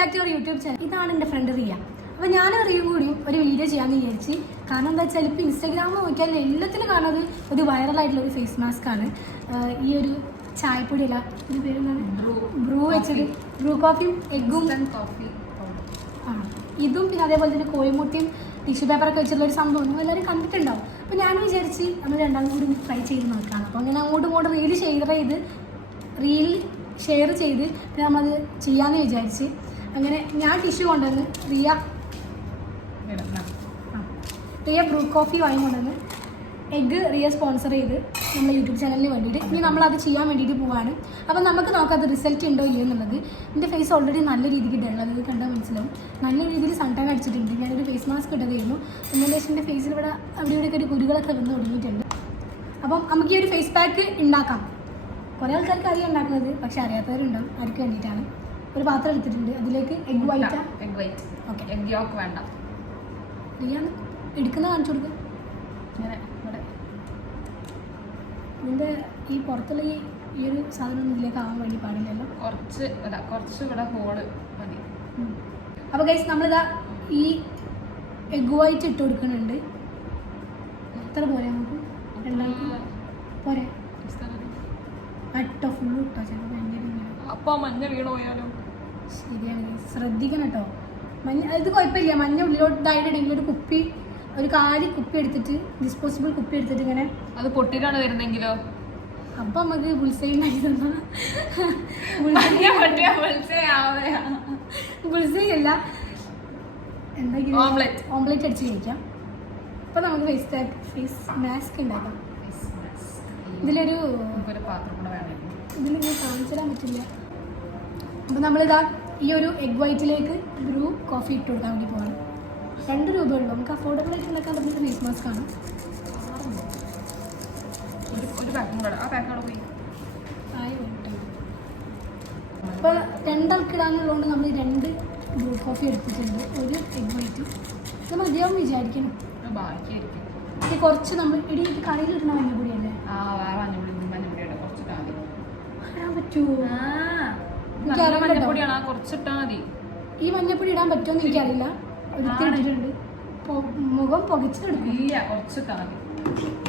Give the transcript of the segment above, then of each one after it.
Back to your YouTube channel. ഇതാണ് എൻ്റെ front Riya. അപ്പോൾ ഞാൻ റിയും കൂടിയും ഒരു വീഡിയോ ചെയ്യാമെന്ന് വിചാരിച്ച്. കാരണം എന്താ വെച്ചാൽ ഇപ്പോൾ ഇൻസ്റ്റാഗ്രാമിൽ നോക്കിയാൽ എല്ലാത്തിനും കാണുന്നത് ഒരു വൈറലായിട്ടുള്ള ഒരു ഫേസ് മാസ്ക് ആണ്. ഈ ഒരു ചായപ്പൊടിയല്ല, ഇതിന് പേരെന്താണ്, ബ്രൂ വെച്ചത്, ബ്രൂ കോഫിയും എഗ്ഗും കോഫി ആ ഇതും പിന്നെ അതേപോലെ തന്നെ കോഴിമുട്ടിയും ടിഷ്യൂ പേപ്പറൊക്കെ വെച്ചിട്ടുള്ള ഒരു സംഭവം എല്ലാവരും കണ്ടിട്ടുണ്ടാവും. അപ്പോൾ ഞാൻ വിചാരിച്ച് നമ്മൾ രണ്ടാളും കൂടി ട്രൈ ചെയ്ത് നോക്കാം. അപ്പോൾ അങ്ങനെ അങ്ങോട്ടും ഇങ്ങോട്ടും റീൽ ഷെയർ ചെയ്ത് പിന്നെ നമ്മളത് ചെയ്യാമെന്ന് വിചാരിച്ച്. അങ്ങനെ ഞാൻ ടിഷ്യൂ കൊണ്ടുവന്ന് റിയ ബ്രൂ കോഫി വാങ്ങിക്കൊണ്ടുവന്ന് എഗ്ഗ് റിയ സ്പോൺസർ ചെയ്ത് നമ്മുടെ യൂട്യൂബ് ചാനലിന് വേണ്ടിയിട്ട് ഇനി നമ്മളത് ചെയ്യാൻ വേണ്ടിയിട്ട് പോവാണ്. അപ്പോൾ നമുക്ക് നോക്കാം അത് റിസൾട്ട് ഉണ്ടോ ഇല്ലയോ എന്നുള്ളത്. എൻ്റെ ഫേസ് ഓൾറെഡി നല്ല രീതിക്ക് ഡള്ളത് കണ്ടാൽ മനസ്സിലാവും. നല്ല രീതിയിൽ സൺടാൻ അടിച്ചിട്ടുണ്ട്. ഞാനൊരു ഫേസ് മാസ്ക് ഇട്ടതായിരുന്നു. ഒന്നര എൻ്റെ ഫേസിൽ ഇവിടെ അവിടെ ഇവിടെയൊക്കെ ഒരു കുരുകളൊക്കെ വന്ന് തുടങ്ങിയിട്ടുണ്ട്. അപ്പം നമുക്ക് ഈ ഒരു ഫേസ് പാക്ക് ഉണ്ടാക്കാം. കുറേ ആൾക്കാർക്ക് അറിയാം ഉണ്ടാക്കുന്നത്, പക്ഷെ അറിയാത്തവരുണ്ടാവും. ആർക്ക് വേണ്ടിയിട്ടാണ്. ഒരു പാത്രം എടുത്തിട്ടുണ്ട്, അതിലേക്ക് egg white okay, egg yoke വേണ്ട. റിയാണ് എടുക്കുന്നത് കാണിച്ചു കൊടുക്കുക. ഇങ്ങനെ ഇതിൻ്റെ ഈ പുറത്തുള്ള ഈ ഒരു സാധനം ഒന്നും ഇതിലേക്ക് ആവാൻ വേണ്ടി പാടില്ലല്ലോ. കുറച്ച് ഇവിടെ ഹോള് മതി. അപ്പോൾ ഗൈസ് നമ്മളിതാ ഈ എഗ് വൈറ്റ് ഇട്ട് കൊടുക്കുന്നുണ്ട്. എത്ര പോരെ നമുക്ക്? രണ്ടാൾക്ക് പോരെ? അട്ടോ ഫുള്ള് ഇട്ടോ ചിലപ്പോൾ ഭയങ്കര. അപ്പോൾ മഞ്ഞ വീണ് പോയാലോ? ശരിയാണ് ഗൈസ്, ശ്രദ്ധിക്കണം കേട്ടോ. മഞ്ഞ ഇത് കുഴപ്പമില്ല. മഞ്ഞ ഉള്ളിലോട്ട് ഇതായിട്ടുണ്ടെങ്കിൽ ഒരു കുപ്പി, ഒരു കാലി കുപ്പി എടുത്തിട്ട്, ഡിസ്പോസിബിൾ കുപ്പി എടുത്തിട്ട് ഇങ്ങനെ അത് പൊട്ടിയിട്ടാണ് വരുന്നെങ്കിലോ? അപ്പം നമുക്ക് ബുൾസൈ ബുൾസൈ അല്ല, എന്തെങ്കിലും ഓംലെറ്റ് അടിച്ച് കഴിക്കാം. അപ്പം നമുക്ക് ഫേസ് മാസ്ക് ഉണ്ടാക്കാം. ഇതിലൊരു ഇതിലിങ്ങനെ കാണിച്ചു തരാൻ പറ്റില്ല. അപ്പം നമ്മളിതാ ഈ ഒരു എഗ് വൈറ്റിലേക്ക് ബ്രൂ കോഫി ഇട്ട് കൊടുക്കാൻ വേണ്ടി പോകണം. 2 രൂപ ഉള്ളൂ. നമുക്ക് അഫോർഡബിൾ ആയിട്ട് ഉണ്ടാക്കാൻ പറ്റുന്ന ഫേസ് മാസ്ക് ആണ്. അപ്പോൾ 2 ആൾക്ക് ഇടാനുള്ളതുകൊണ്ട് നമ്മൾ 2 ബ്രൂ കോഫി എടുത്തിട്ടുണ്ട്. ഒരു എഗ് വൈറ്റ് ഇത് മതിയാവും വിചാരിക്കണം. ഇത് കുറച്ച് നമ്മൾ കറിയിൽ ഇടുന്ന മഞ്ഞപ്പൊടിയല്ലേ? ഇടാൻ പറ്റുമോ? ഈ മഞ്ഞപ്പൊടി ഇടാൻ പറ്റുമോന്ന് എനിക്കറിയില്ല. എടുത്തിട്ടുണ്ട്. മുഖം പുകച്ചെടുക്കും.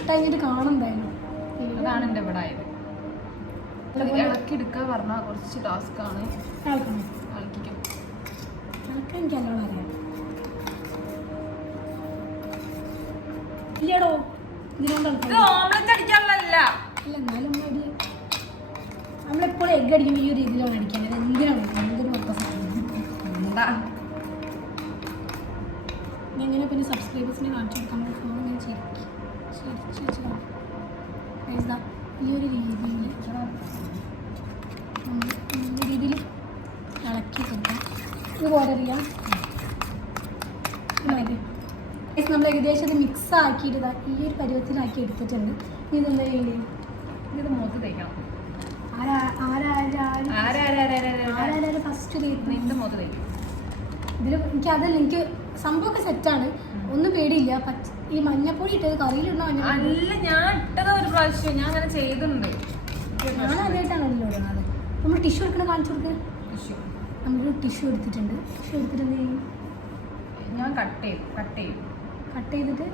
കഴിഞ്ഞിട്ട് കാണും എന്തായാലും. ഇളക്കിയെടുക്കുക പറഞ്ഞാൽ കുറച്ച് ടാസ്ക് ആണ്. എനിക്ക് നല്ലോണം അറിയാം. ഇല്ലടോ, ഇതിനോട് അല്ല എന്നാലും നമ്മളെപ്പോഴും എഗ് അടിക്കുമ്പോൾ ഈ ഒരു രീതിയിലാണ് അടിക്കേണ്ടത്. എന്തിനാണ് എന്തൊരു പർപ്പസ് എങ്ങനെ പിന്നെ സബ്സ്ക്രൈബേഴ്സിനെ കാണിച്ചു കൊടുക്കാൻ ഫോൺ ഇങ്ങനെ ശരിച്ച് വെച്ചതാണ്. ഈ ഒരു രീതിയിൽ ഇളക്കി കൊടുക്കാം. ഇതുപോലെ അറിയാം. നമ്മൾ ഏകദേശം ഇത് മിക്സ് ആക്കിയിട്ട് ഈ ഒരു പരുവത്തിലാക്കി എടുത്തിട്ടുണ്ട്. ഇതെന്താ ചെയ്യേണ്ടത്? ഇത് മുഖത്ത് തേക്കണം. ഫസ്റ്റ് നിന്റെ മുഖത്ത് തേക്കും. ഇതിൽ എനിക്ക് സംഭവമൊക്കെ സെറ്റാണ്. ഒന്നും പേടിയില്ല. ഈ മഞ്ഞപ്പൊടി ഇട്ടത് കറിയിലിടണ അല്ല, ഞാൻ ഇട്ടത് ഒരു പ്രാവശ്യം ഞാൻ അങ്ങനെ ചെയ്തിട്ടുണ്ട്. ഞാൻ ആദ്യമായിട്ടാണല്ലോ ഇടുന്നത്. നമ്മൾ ടിഷ്യൂ എടുക്കണം, കാണിച്ചു കൊടുക്കുക. നമ്മളൊരു ടിഷ്യൂ എടുത്തിട്ടുണ്ട്. ടിഷ്യൂ എടുത്തിട്ട് എന്ത് ചെയ്യും? ഞാൻ കട്ട് ചെയ്തിട്ട്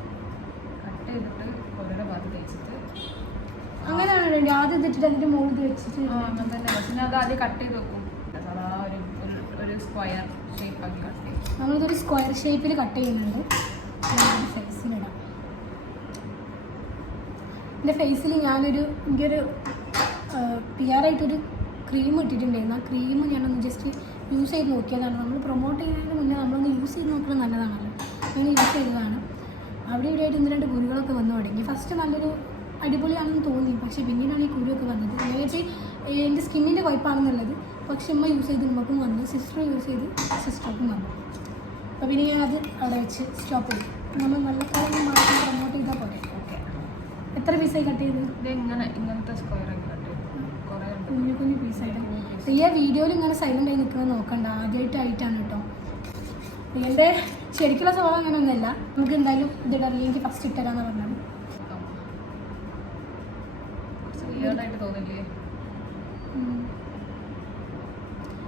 ഓരോരോ ഭാഗത്ത് തേച്ചിട്ട് അങ്ങനെയാണ് വേണ്ടി. ആദ്യം തെറ്റിട്ട് അതിൻ്റെ മുകളിൽ വെച്ചിട്ട് അങ്ങനെ തന്നെ. പക്ഷെ ഞാൻ അത് ആദ്യം കട്ട് ചെയ്ത് വെക്കും. ഒരു സ്ക്വയർ ഷേപ്പ് ആക്കി കട്ട് ചെയ്യും. നമ്മളിതൊരു സ്ക്വയർ ഷേപ്പിൽ കട്ട് ചെയ്യുന്നുണ്ട്. ഫേസിലിടാം. എൻ്റെ ഫേസിൽ എനിക്കൊരു പിയറായിട്ടൊരു ക്രീം ഇട്ടിട്ടുണ്ടായിരുന്നു. ആ ക്രീം ഞാനൊന്ന് ജസ്റ്റ് യൂസ് ചെയ്ത് നോക്കിയതാണ്. നമ്മൾ പ്രൊമോട്ട് ചെയ്യുന്നതിന് മുന്നേ നമ്മളൊന്ന് യൂസ് ചെയ്ത് നോക്കുന്നത് നല്ലതാണല്ലോ. അങ്ങനെ യൂസ് ചെയ്തതാണ്. അവിടെ ഇവിടെയായിട്ട് 1-2 കുരുകളൊക്കെ വന്നു തുടങ്ങി. ഫസ്റ്റ് നല്ലൊരു അടിപൊളിയാണെന്ന് തോന്നി. പക്ഷേ പിന്നീടാണ് ഈ കുരുവൊക്കെ വന്നത്. നേരത്തെ എൻ്റെ സ്കിന്നിൻ്റെ കുഴപ്പമാണെന്നുള്ളത്. പക്ഷെ ഉമ്മ യൂസ് ചെയ്ത് ഉമ്മക്കും വന്നു, സിസ്റ്റർ യൂസ് ചെയ്ത് സിസ്റ്റർക്കും വന്നു. അപ്പോൾ പിന്നെ ഞാൻ അത് അവിടെ വെച്ച് സ്റ്റോപ്പ് ചെയ്തു. നമ്മൾ നല്ല കാര്യം മാത്രം പ്രൊമോട്ട് ചെയ്താൽ പോലെ. ഓക്കെ, എത്ര പീസായി കട്ട് ചെയ്ത്? ഇങ്ങനത്തെ സ്ക്വയർ ആക്കി കട്ട് ചെയ്തു. കുഞ്ഞു പീസായിട്ട്. ഈ വീഡിയോയിൽ ഇങ്ങനെ സൈലൻ്റ് ആയി നിൽക്കുന്നത് നോക്കണ്ട. ആദ്യമായിട്ടാണ് കേട്ടോ. എൻ്റെ ശരിക്കുള്ള സ്വഭാവം അങ്ങനെയൊന്നുമല്ല. നമുക്ക് എന്തായാലും ഇതിടറില്ല. എനിക്ക് ഫസ്റ്റ് ഇട്ടരാന്ന് പറഞ്ഞാൽ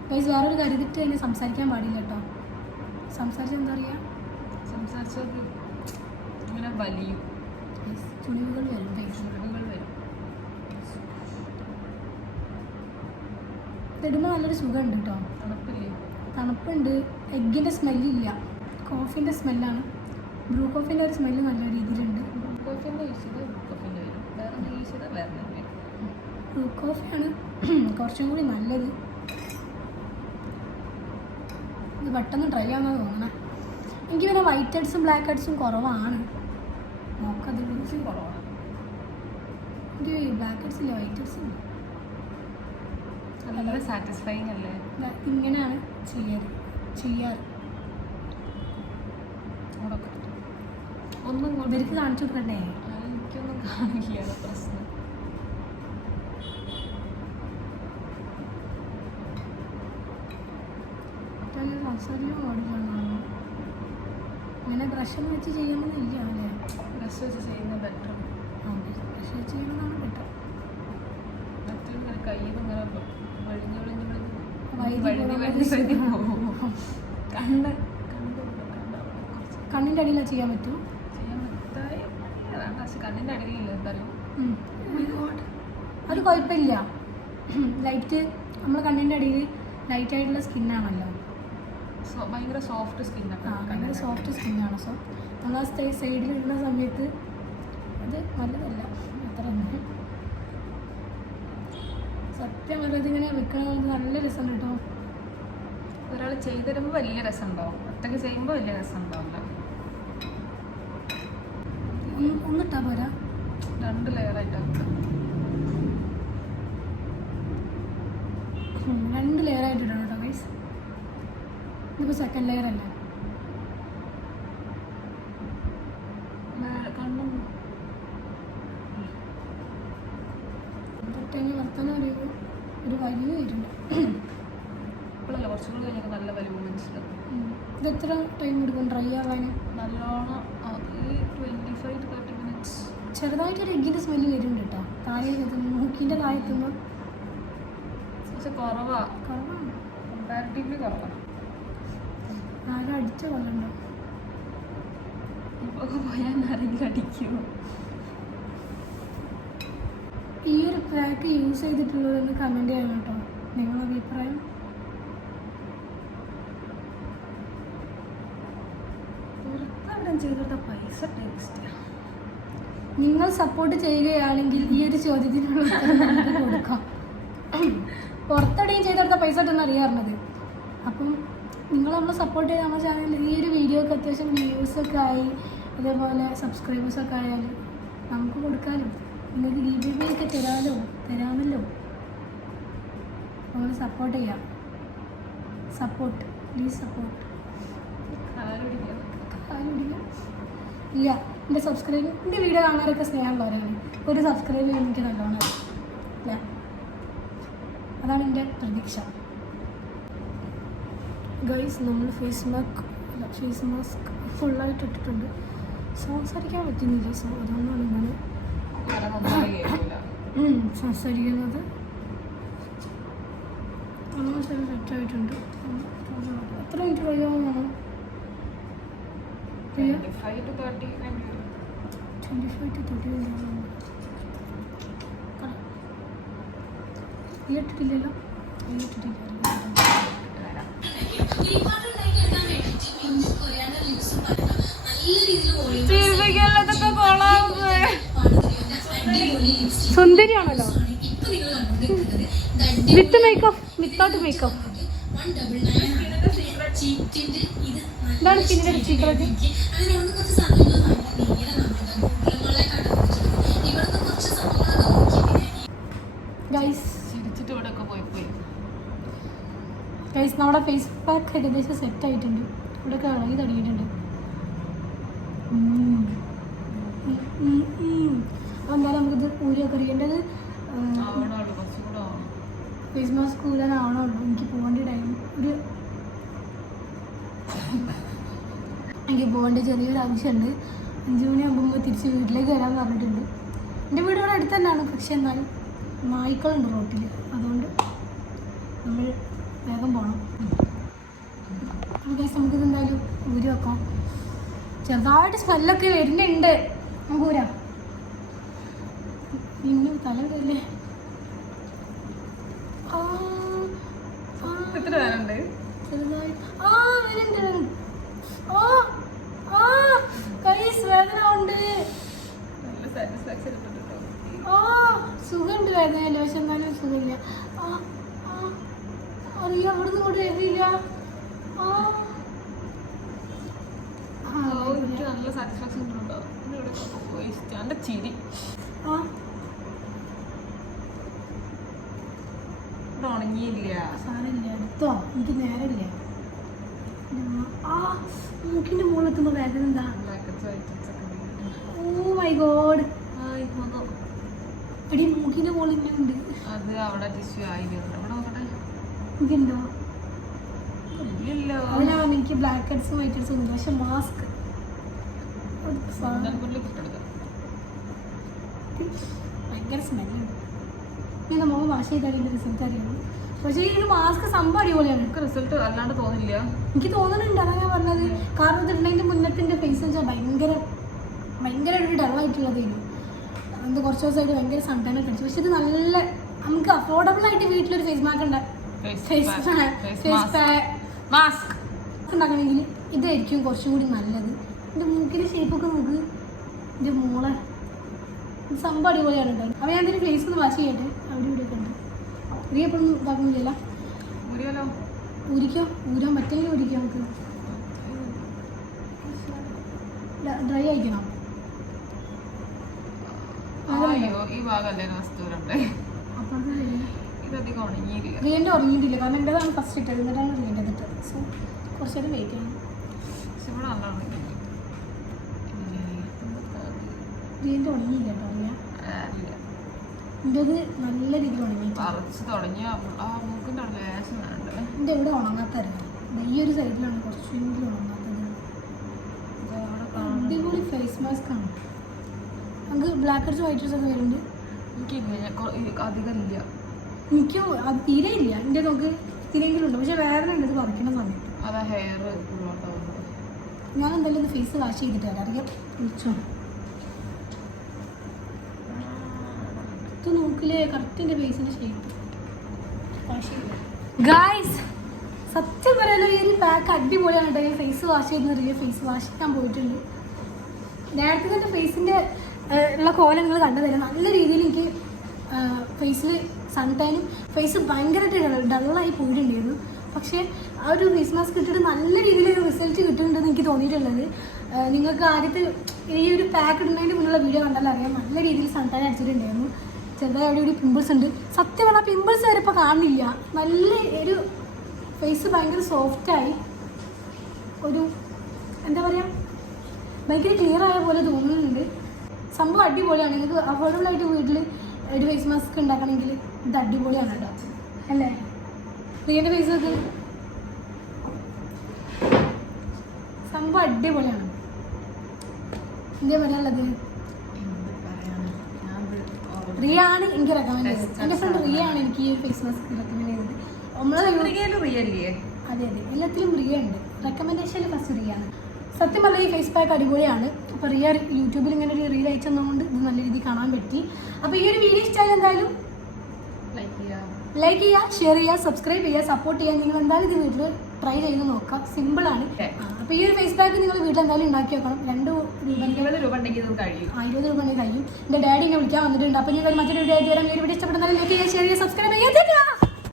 ഗൈസ് വേറൊരു കരുതിട്ട് തന്നെ സംസാരിക്കാൻ പാടില്ല കേട്ടോ. സംസാരിച്ചാൽ എന്താ പറയുക, സംസാരിച്ചത് ഇങ്ങനെ വലിയും, ചുളിവുകൾ വരും, ചുളിവുകൾ വരും. ഇടുമ്പോൾ നല്ലൊരു സുഖമുണ്ട് കേട്ടോ. തണുപ്പില്ലേ? തണുപ്പുണ്ട്. എഗ്ഗിൻ്റെ സ്മെല്ലില്ല, കോഫീൻ്റെ സ്മെല്ലാണ്. ബ്രൂ കോഫീൻ്റെ ഒരു സ്മെല്ല് നല്ല രീതിയിലുണ്ട്. കോഫീൻ്റെ യൂസ് ചെയ്ത് കോഫീൻ്റെ വരും, വേറെ യൂസ് ചെയ്താൽ വേറെ വരും. ബ്രൂ കോഫിയാണ് കുറച്ചും കൂടി നല്ലത്. ഇത് പെട്ടെന്ന് ട്രൈ ആണെന്ന് തോന്നണേ. എനിക്ക് പിന്നെ വൈറ്റ് ഹെഡ്സും ബ്ലാക്ക് ഹെഡ്സും കുറവാണ്. നോക്കത് കുറവാണ്. എനിക്ക് ബ്ലാക്ക് ഹെഡ്സ് ഇല്ല, വൈറ്റ് ഹെഡ്സ് ഇല്ല. വളരെ സാറ്റിസ്ഫൈങ് അല്ലേ? ഇങ്ങനെയാണ് ചെയ്യാറ്. ഒന്നും ഇവർക്ക് കാണിച്ചു കൊടുക്കണ്ടേ? എനിക്കൊന്നും കാണില്ല, പ്രശ്നം. സംസാരിക്കാൻ പാടില്ല. അങ്ങനെ ബ്രഷൊന്നും വെച്ച് ചെയ്യണമെന്നില്ല അല്ലേ? ബ്രഷ് വെച്ച് ചെയ്യുന്നത് ബെറ്റർ. ബ്രഷ് വെച്ച് ചെയ്യുന്നതാണ് ബെറ്റർ. മറ്റൊരു കയ്യിൽ നിന്ന് ഇങ്ങനെ വഴിഞ്ഞ് കണ്ണിൻ്റെ അടിയിലാണ് ചെയ്യാൻ പറ്റും. കണ്ണിൻ്റെ അടിയിലില്ല എന്തായാലും. അത് കുഴപ്പമില്ല. ലൈറ്റ് നമ്മൾ കണ്ണിൻ്റെ അടിയിൽ ലൈറ്റായിട്ടുള്ള സ്കിന്നാണല്ലോ, ഭയങ്കര സോഫ്റ്റ് സ്കിന്നാണ്. ഭയങ്കര സോഫ്റ്റ് സ്കിന്നാണ്. സോ നമ്മൾ ആ സൈഡിൽ ഇടുന്ന സമയത്ത് അത് നല്ലതല്ല അത്ര തന്നെ. സത്യം പറഞ്ഞത് ഇങ്ങനെ വെക്കണമെന്ന് നല്ല രസം കേട്ടോ. ഒരാൾ ചെയ്തു തരുമ്പോൾ വലിയ രസം ഉണ്ടാവും, ഒറ്റയ്ക്ക് ചെയ്യുമ്പോൾ വലിയ രസം ഉണ്ടാവില്ല. ഒന്നിട്ടാ പോരാ, 2 ലെയറായിട്ടാണ്. 2 ലെയറായിട്ട് ഇടണം കേട്ടോ ഗൈസ്. ഇതിപ്പോൾ സെക്കൻഡ് ലെയർ അല്ലേ? കണ്ണും തൊട്ടങ്ങ് വർത്താനം പറയുമ്പോൾ ഒരു വലിയ വരുന്നുണ്ട്. ഇപ്പോഴല്ല, കുറച്ചും കൂടി കഴിഞ്ഞാൽ നല്ല വലിയ മനസ്സിലാവും. ഇത് എത്ര ടൈം എടുക്കും ഡ്രൈ ആവാൻ? നല്ലോണം 25-30 minutes. ചെറുതായിട്ടൊരു എഗ്ഗിൻ്റെ സ്മെല്ല് വരുന്നുണ്ട് കേട്ടോ. താഴെ മൂക്കിൻ്റെ താഴെ എത്തുമ്പോൾ പക്ഷെ കുറവാണ്, കുറവാണ്, കമ്പാരിറ്റീവ്ലി കുറവാണ്. ആരും അടിച്ച കൊല്ലണ്ടോ? ഇപ്പോൾ പോയാൽ ആരെങ്കിലും അടിക്കുമോ? ഈ ഒരു പാക്ക് യൂസ് ചെയ്തിട്ടുള്ളതെന്ന് കമൻറ്റ് ചെയ്യണം കേട്ടോ, നിങ്ങളുടെ അഭിപ്രായം. പുറത്തവിടെ ചെയ്തെടുത്ത പൈസ ടേസ്റ്റ്. നിങ്ങൾ സപ്പോർട്ട് ചെയ്യുകയാണെങ്കിൽ ഈ ഒരു ചോദ്യത്തിനുള്ള ഉത്തരം നമുക്ക് കൊടുക്കാം. പുറത്തടിയും ചെയ്തെടുത്ത പൈസ ഇട്ടെന്ന് അറിയാറുള്ളത്. അപ്പം നിങ്ങൾ നമ്മൾ സപ്പോർട്ട് ചെയ്ത് നമ്മുടെ ചാനലിൽ ഈ ഒരു വീഡിയോക്ക് അത്യാവശ്യം വ്യൂസൊക്കെ ആയി, അതേപോലെ സബ്സ്ക്രൈബേഴ്സൊക്കെ ആയാൽ നമുക്ക് കൊടുക്കാമല്ലോ. നിങ്ങൾക്ക് ഗിവ് ഒക്കെ തരാമല്ലോ. നമ്മൾ സപ്പോർട്ട് ചെയ്യാം. Support, please support. ഇല്ല, എൻ്റെ വീഡിയോ കാണാനൊക്കെ സ്നേഹമുള്ളവരാണ്. ഒരു സബ്സ്ക്രൈബ് ചെയ്യാൻ എനിക്ക് നല്ലോണം ഇല്ല, അതാണ് എൻ്റെ പ്രതീക്ഷ. ഗൈസ്, നമ്മൾ ഫേസ് മാസ്ക് ഫുള്ളായിട്ട് ഇട്ടിട്ടുണ്ട്. സംസാരിക്കാൻ പറ്റുന്നില്ല, സോ അതുകൊണ്ടാണ് ഇങ്ങനെ സംസാരിക്കുന്നത്. സെറ്റായിട്ടുണ്ട്. എത്ര minute കഴിയാവുന്നതാണ്? 25 to 30 minutes. 25 to 30 minutes. ഈ ഇട്ടിട്ടില്ലല്ലോ, ഈ ഇട്ടിട്ടില്ല. സുന്ദരിയാണല്ലോ, വിത്ത് മേക്കപ്പ്, വിത്തൗട്ട് മേക്കപ്പ്. ഇതാണ് പിന്നീട് സീക്രട്ട്. ഗൈസ് നമ്മുടെ ഫേസ് പാക്ക് ഏകദേശം സെറ്റ് ആയിട്ടുണ്ട്. ഇവിടെയൊക്കെ ഇളകി തുടങ്ങിയിട്ടുണ്ട്. എന്തായാലും നമുക്കിത് ഊരിയൊക്കെ അറിയേണ്ടത്. ഫേസ് മാസ്ക് ഊരാനാവണുള്ളൂ. എനിക്ക് പോകേണ്ട ടൈം എനിക്ക് പോകേണ്ട ചെറിയൊരു ആവശ്യമുണ്ട്. 5 മണിയാകുമ്പോൾ തിരിച്ച് വീട്ടിലേക്ക് വരാൻ പറഞ്ഞിട്ടുണ്ട്. എൻ്റെ വീട് ഇവിടെ അടുത്ത് തന്നെയാണ്, പക്ഷേ എന്നാലും നായ്ക്കളുണ്ട് റോട്ടിൽ, അതുകൊണ്ട് നമ്മൾ വേഗം പോകണം. ചെറുതായിട്ട് സ്മെല്ലൊക്കെ വരുന്നുണ്ട്. നമുക്ക് ഊരാം. പിന്നെ തലയിടല്ലേ. എത്ര നേരമുണ്ട്? ചെറുതായി വരുന്നുണ്ട്. വേദന ഉണ്ട്. നല്ല സാറ്റിസ്ഫാക്ഷൻ സുഖമുണ്ട് വേദനയല്ല, പക്ഷെ എന്നാലും സുഖമില്ല. അറിയാം അവിടുന്ന് കൂടെ വരില്ല. നല്ല സാറ്റിസ്ഫാക്ഷൻ ഉണ്ടോ എന്റെ ചിരി ഉണങ്ങിയില്ല. സാരമില്ല, എടുത്തോ, എനിക്ക് നേരമില്ല. മൂക്കിന്റെ മുകളിലെത്തുമ്പോ വേദന എന്താ? Oh my god. എടി മൂക്കിന്റെ മുകളിൽ ഉണ്ട്. അത് അവിടെ ടിഷ്യൂ ആയിരുന്നു. എനിക്കുണ്ടോ? ഇല്ലല്ലോ. അതിനാണ് എനിക്ക് ബ്ലാക്ക് ഹെഡ്സും വൈറ്റ് ഹെഡ്സും ഉണ്ട്. പക്ഷെ മാസ്ക് ഭയങ്കര സ്മെല്ലുണ്ട്. ഞാൻ മുഖം വാഷ് ചെയ്താൽ ഇതിന്റെ റിസൾട്ട് അറിയുള്ളൂ. പക്ഷേ ഈ ഒരു മാസ്ക് സംഭവം അടിപൊളിയാണ്. എനിക്ക് റിസൾട്ട് അല്ലാണ്ട് തോന്നില്ല. എനിക്ക് തോന്നുന്നുണ്ട്, അതാണ് ഞാൻ പറഞ്ഞത്. കാരണം ഇത് ഇടുന്നതിന്റെ മുന്നത്തിന്റെ ഫേസ് വെച്ചാൽ ഭയങ്കര ഒരു ഡള്ളായിട്ടുള്ളതായിരുന്നു. അത് കുറച്ച് ദിവസമായിട്ട് ഭയങ്കര സൺടാനൊക്കെ അടിച്ചു. പക്ഷെ ഇത് നല്ല നമുക്ക് അഫോർഡബിൾ ആയിട്ട് വീട്ടിലൊരു ഫേസ് മാസ്ക് മാസ്ക് ഉണ്ടാക്കണമെങ്കിൽ ഇതായിരിക്കും കുറച്ചും കൂടി നല്ലത്. എൻ്റെ മൂക്കിൻ്റെ ഷേപ്പൊക്കെ നോക്ക്, എൻ്റെ മോളെ സംഭവം അടിപൊളിയാണ് കേട്ടോ. അപ്പോൾ ഞാൻ എന്തെങ്കിലും ഫേസ് ഒന്ന് വാഷ് ചെയ്യട്ടെ. അവിടെ ഇവിടെയൊക്കെ ഉണ്ട്. ഉരിയ എപ്പോഴും ഇതാക്കുന്നില്ലല്ലോ. ഊരിക്കോ, ഊരാൻ പറ്റെങ്കിലും ഊരിക്കോ. നമുക്ക് ഡ്രൈ ആയിക്കണം. ഈ ഭാഗമല്ലേ വസ്തുണ്ട്. ഇതധികം ഉണങ്ങിയില്ല. റിയൻ്റെ ഉറങ്ങിയിട്ടില്ല, കാരണം എൻ്റെതാണ് ഫസ്റ്റ് ഇട്ടത്, എന്നിട്ടാണ് റിയൻ്റെ ഇട്ടത്. സോ കുറച്ച് നേരം വെയിറ്റ് ചെയ്യണം. റിയൻ്റെ ഉണങ്ങിയില്ല കേട്ടോ. അറിയാം എൻ്റെത് നല്ല രീതിയിൽ ഉണങ്ങി. എൻ്റെ എവിടെ ഉണങ്ങാത്തറിയാം. ഈ ഒരു സൈഡിലാണ് കുറച്ചെങ്കിലും ഉണങ്ങാത്തത്. അടിപൊളി ഫേസ് മാസ്ക് ആണ്. നമുക്ക് ബ്ലാക്ക് ഹെഡ്സ് വൈറ്റ് ഹെഡ്സ് ഒക്കെ വരുന്നുണ്ട്. അധികം ഇല്ല. എനിക്കും അത് തീരെ ഇല്ല. എൻ്റെ നോക്ക് തീരെങ്കിലും ഉണ്ട്, പക്ഷെ വേദന ഉണ്ട് ഇത് കുറയ്ക്കുന്ന സമയത്ത്. ഞാൻ എന്തായാലും ഇത് ഫേസ് വാഷ് ചെയ്തിട്ട് അറിയാം. വിളിച്ചോ ഇത് നോക്കില്ലേ, കറക്റ്റ് എൻ്റെ ഫേസിൻ്റെ ഷേപ്പ് വാഷ് ചെയ്ത്. ഗായ്സ് സത്യം പറയാലോ ഈ ഒരു പാക്ക് അടിപൊളിയാണ് കേട്ടോ. ഞാൻ ഫേസ് വാഷ് ചെയ്യുന്ന ഫേസ് വാഷ് ചെയ്യാൻ പോയിട്ടുണ്ട്. നേരത്തെ തന്നെ ഫേസിൻ്റെ ഉള്ള കോലം നിങ്ങൾ കണ്ടതല്ല. നല്ല രീതിയിൽ എനിക്ക് ഫേസിൽ സൺടാനും ഫേസ് ഭയങ്കരമായിട്ട് ഡള്ളായി പോയിട്ടുണ്ടായിരുന്നു. പക്ഷേ ആ ഒരു ഫേസ് മാസ്ക് ഇട്ടിട്ട് നല്ല രീതിയിലൊരു റിസൾട്ട് കിട്ടുന്നുണ്ടെന്ന് എനിക്ക് തോന്നിയിട്ടുള്ളത്. നിങ്ങൾക്ക് ആദ്യത്തെ ഈ ഒരു പാക്ക് ഇടുന്നതിന് മുന്നുള്ള വീഡിയോ കണ്ടാലും അറിയാം, നല്ല രീതിയിൽ സൺടാൻ അടിച്ചിട്ടുണ്ടായിരുന്നു. ചെറുതായി അവിടെ ഒരു പിമ്പിൾസ് ഉണ്ട്. സത്യം പറഞ്ഞാൽ പിമ്പിൾസ് വരെ ഇപ്പോൾ കാണില്ല. നല്ല ഒരു ഫേസ് ഭയങ്കര സോഫ്റ്റായി, ഒരു എന്താ പറയുക, ഭയങ്കര ക്ലിയർ ആയ പോലെ തോന്നുന്നുണ്ട്. സംഭവം അടിപൊളിയാണ്. നിങ്ങൾക്ക് അഫോർഡബിളായിട്ട് വീട്ടിൽ ഒരു ഫേസ് മാസ്ക് ഉണ്ടാക്കണമെങ്കിൽ ഇത് അടിപൊളിയാണ് കേട്ടോ, അല്ലേ? റിയൻ്റെ ഫേസ് ഒക്കെ സംഭവം അടിപൊളിയാണ്. എന്താ പറയാനുള്ളത്? റിയ ആണ് എനിക്ക് റെക്കമെൻഡ് ചെയ്തത്. എൻ്റെ ഫ്രണ്ട് റിയ ആണ് എനിക്ക് ഈ ഫേസ് മാസ്ക് റെക്കമെൻഡ് ചെയ്തത്. അതെ എല്ലാത്തിലും റിയ ഉണ്ട്. റെക്കമെൻഡേഷനിൽ ഫസ്റ്റ് റിയ ആണ്. സത്യം പറഞ്ഞാൽ ഈ ഫേസ് പാക്ക് അടിപൊളിയാണ്. അപ്പോൾ റിയ യൂട്യൂബിൽ ഇങ്ങനെ ഒരു റീൽ അയച്ചതുകൊണ്ട് ഇത് നല്ല രീതിയിൽ കാണാൻ പറ്റി. അപ്പോൾ ഈ ഒരു വീഡിയോ ഇഷ്ടമായി എന്തായാലും ലൈക്ക് ചെയ്യുക, ഷെയർ ചെയ്യുക, സബ്സ്ക്രൈബ് ചെയ്യുക, സപ്പോർട്ട് ചെയ്യുക. നിങ്ങൾ എന്തായാലും ഇത് വീട്ടിൽ ട്രൈ ചെയ്ത് നോക്കാം. സിമ്പിളാണ്. അപ്പോൾ ഈ ഒരു ഫേസ് പാക്ക് നിങ്ങൾ വീട്ടിൽ എന്തായാലും ഉണ്ടാക്കി വെക്കണം. 2 രൂപ 20 രൂപ ഉണ്ടെങ്കിൽ ഇത് കഴിയും. 20 രൂപ ഉണ്ടെങ്കിൽ കഴിയും. എൻ്റെ ഡാഡി എന്നെ വിളിക്കാൻ വന്നിട്ടുണ്ട്. അപ്പോൾ നിങ്ങൾ മറ്റൊരു വീഡിയോ ആയിട്ട് വരാം. ഈ ഒരു വീഡിയോ ഇഷ്ടപ്പെടുന്നാലും ലൈക്ക് ചെയ്യുക, ഷെയർ ചെയ്യുക, സബ്സ്ക്രൈബ് ചെയ്യുക.